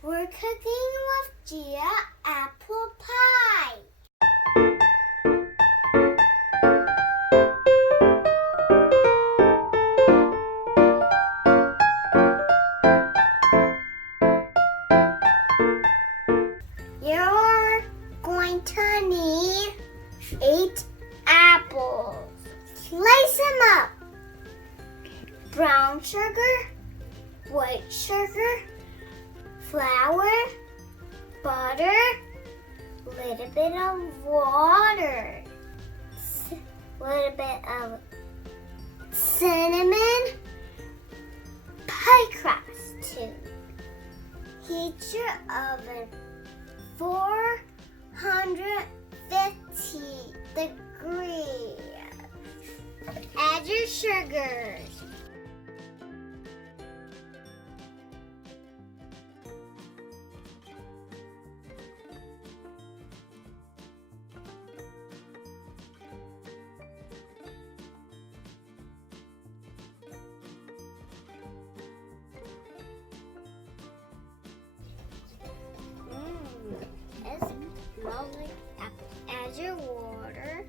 We're cooking with Gia apple pie. You're going to need 8 apples. Slice them up. Brown sugar, white sugar, flour, butter, little bit of water, little bit of cinnamon, pie crust too. Heat your oven 450 degrees. Add your sugars. It smells like apple. Add your water.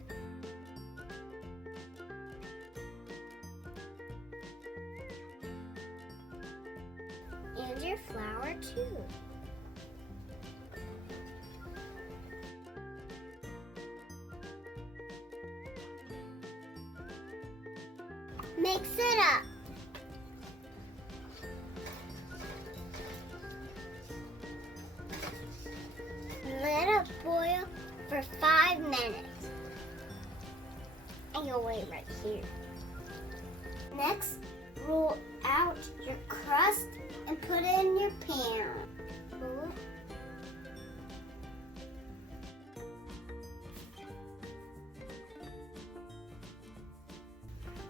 And your flour too. Mix it up. Let it boil for 5 minutes. And you'll wait right here. Next, roll out your crust and put it in your pan.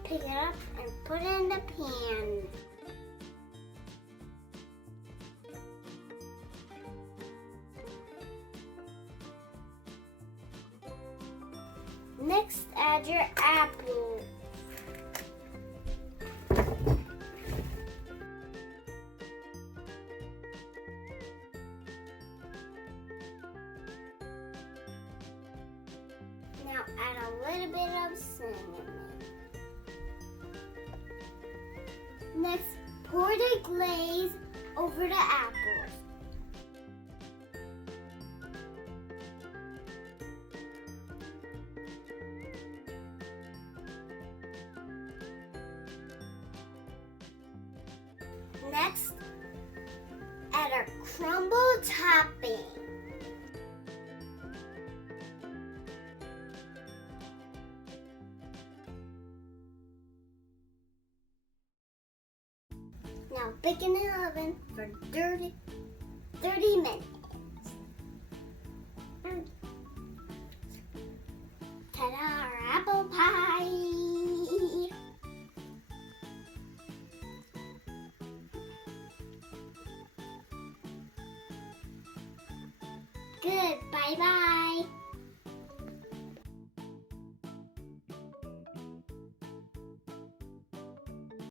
Pick it up and put it in the pan. Next, add your apples. Now add a little bit of cinnamon. Next, pour the glaze over the apples. Next, add a crumble topping. Now bake in the oven for 30 minutes. Ta-da, our apple pie! Good, bye-bye.